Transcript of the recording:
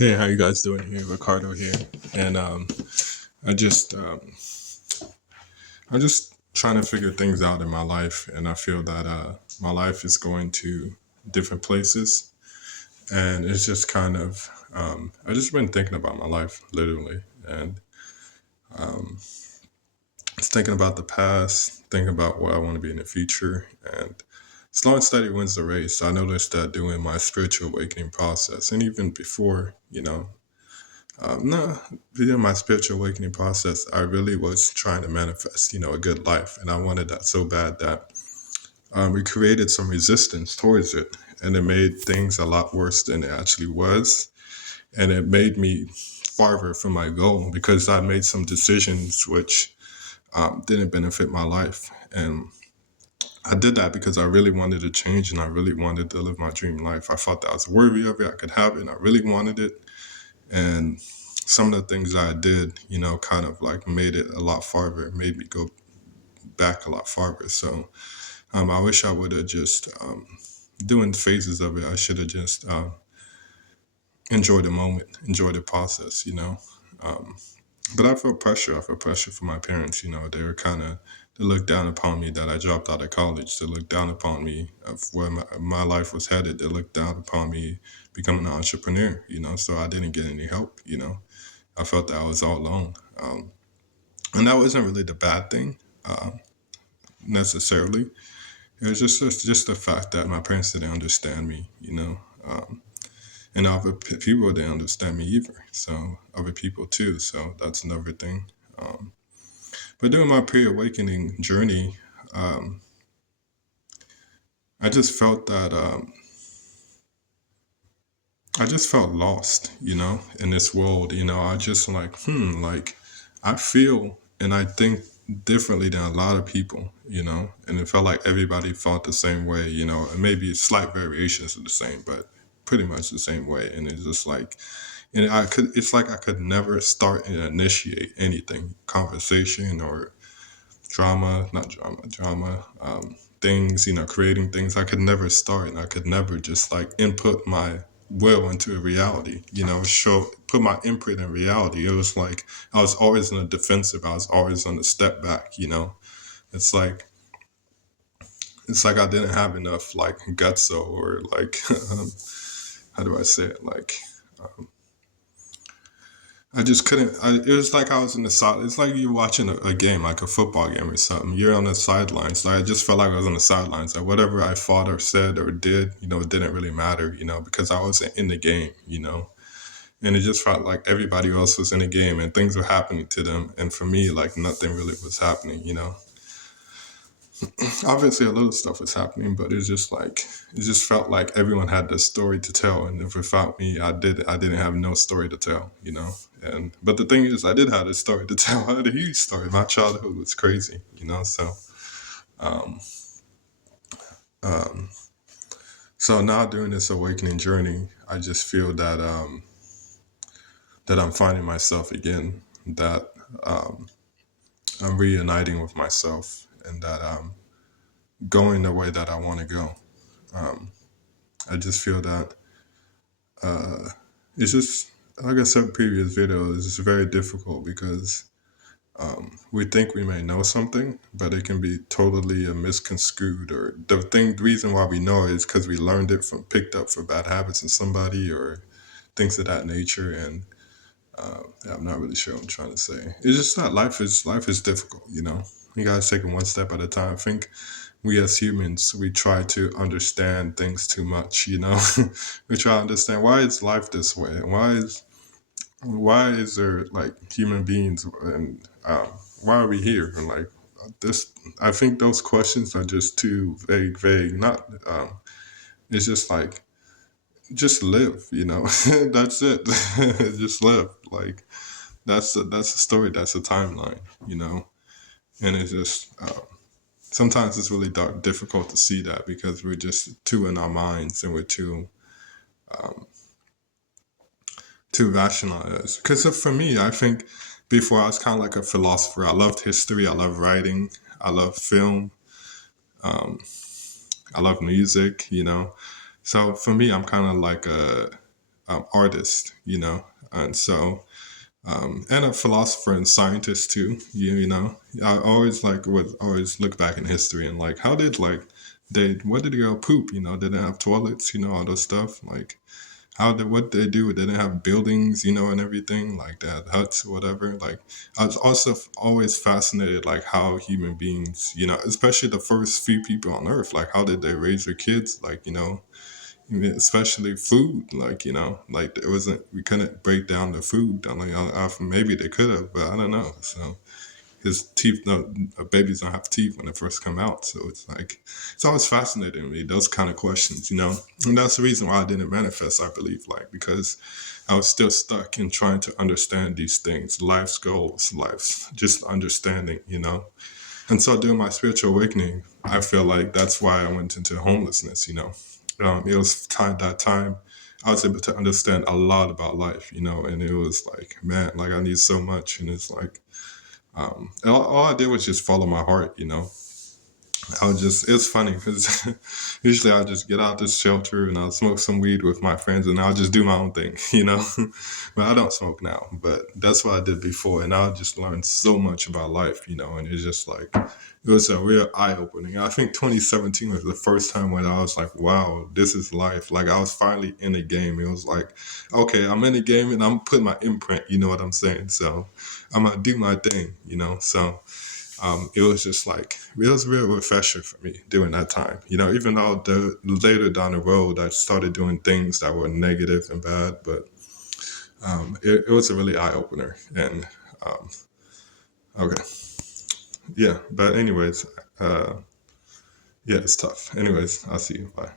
Hey, how you guys doing here? Ricardo here, and I just I'm just trying to figure things out in my life, and I feel that my life is going to different places, and it's just kind of I just been thinking about my life literally, and just thinking about the past, thinking about what I want to be in the future, and slow and steady wins the race. I noticed that doing my spiritual awakening process, and even before, no, during my spiritual awakening process, I really was trying to manifest, a good life, and I wanted that so bad that we created some resistance towards it, and it made things a lot worse than it actually was, and it made me farther from my goal because I made some decisions which didn't benefit my life, and I did that because I really wanted to change and I really wanted to live my dream life. I thought that I was worthy of it, I could have it, and I really wanted it. And some of the things I did, kind of like made it a lot farther, made me go back a lot farther. So I wish I would have just, doing phases of it, I should have just enjoyed the moment, enjoyed the process, Um, but I felt pressure. I felt pressure from my parents. They were they looked down upon me that I dropped out of college. They looked down upon me of where my life was headed. They looked down upon me becoming an entrepreneur, so I didn't get any help. I felt that I was all alone. And that wasn't really the bad thing necessarily. It was just the fact that my parents didn't understand me. And other people didn't understand me either. So other people too. So that's another thing. But during my pre-awakening journey, I just felt that I just felt lost, in this world. I just like I feel and I think differently than a lot of people. And it felt like everybody felt the same way. And maybe slight variations of the same, but pretty much the same way. And it's just like, and it's like I could never start and initiate anything, conversation or drama, things, creating things. I could never start and I could never just like input my will into a reality, put my imprint in reality. It was like I was always in a defensive, I was always on a step back. It's like, it's like I didn't have enough like guts or like, how do I say it? Like, I just couldn't. It was like I was in the side. It's like you're watching a game, like a football game or something. You're on the sidelines. Like, I just felt like I was on the sidelines. Like whatever I thought or said or did, it didn't really matter, because I wasn't in the game. And it just felt like everybody else was in the game and things were happening to them. And for me, like nothing really was happening. Obviously, a little stuff was happening, but it's just like it just felt like everyone had this story to tell, and if without me, I didn't have no story to tell. And but the thing is, I did have a story to tell. I had a huge story. My childhood was crazy. So now during this awakening journey, I just feel that I'm finding myself again, that I'm reuniting with myself, and that I'm going the way that I want to go. I just feel that it's just like I said in previous videos, it's very difficult because we think we may know something, but it can be totally misconstrued. Or the reason why we know it is because we learned it from picked up for bad habits in somebody or things of that nature. And yeah, I'm not really sure what I'm trying to say. It's just that life is difficult. You gotta take it one step at a time. I think we as humans, we try to understand things too much. We try to understand why is life this way, and why is there like human beings, and why are we here, and like this. I think those questions are just too vague. Not it's just like just live. That's it. Just live. Like that's a story, that's a timeline. And it's just sometimes it's really difficult to see that because we're just too in our minds and we're too rationalized. Because for me, I think before I was kind of like a philosopher. I loved history. I love writing. I love film. I love music. So for me, I'm kind of like artist, and so and a philosopher and scientist too. I always would always look back in history and like how did like they what did they go poop? They didn't have toilets, all those stuff. Like how did what they do? They didn't have buildings, and everything like that, huts or whatever. Like I was also always fascinated like how human beings, especially the first few people on Earth, like how did they raise their kids? Like especially food, like like it wasn't we couldn't break down the food. I'm like, maybe they could have, but I don't know. So his teeth, no, babies don't have teeth when they first come out. So it's like it's always fascinating to me those kind of questions, and that's the reason why I didn't manifest. I believe, like because I was still stuck in trying to understand these things, life's goals, life's just understanding, and so during my spiritual awakening, I feel like that's why I went into homelessness. It was that time I was able to understand a lot about life. And it was like, man, like I need so much, and it's like, all I did was just follow my heart. It's funny because usually I'll just get out this shelter and I'll smoke some weed with my friends and I'll just do my own thing, But I don't smoke now, but that's what I did before. And I just learned so much about life, and it's just like, it was a real eye opening. I think 2017 was the first time when I was like, wow, this is life. Like I was finally in a game. It was like, okay, I'm in a game and I'm putting my imprint, you know what I'm saying? So I'm going to do my thing, So it was just like it was a real refresher for me during that time. Even though later down the road I started doing things that were negative and bad, but it was a really eye opener. And okay, yeah. But anyways, yeah, it's tough. Anyways, I'll see you. Bye.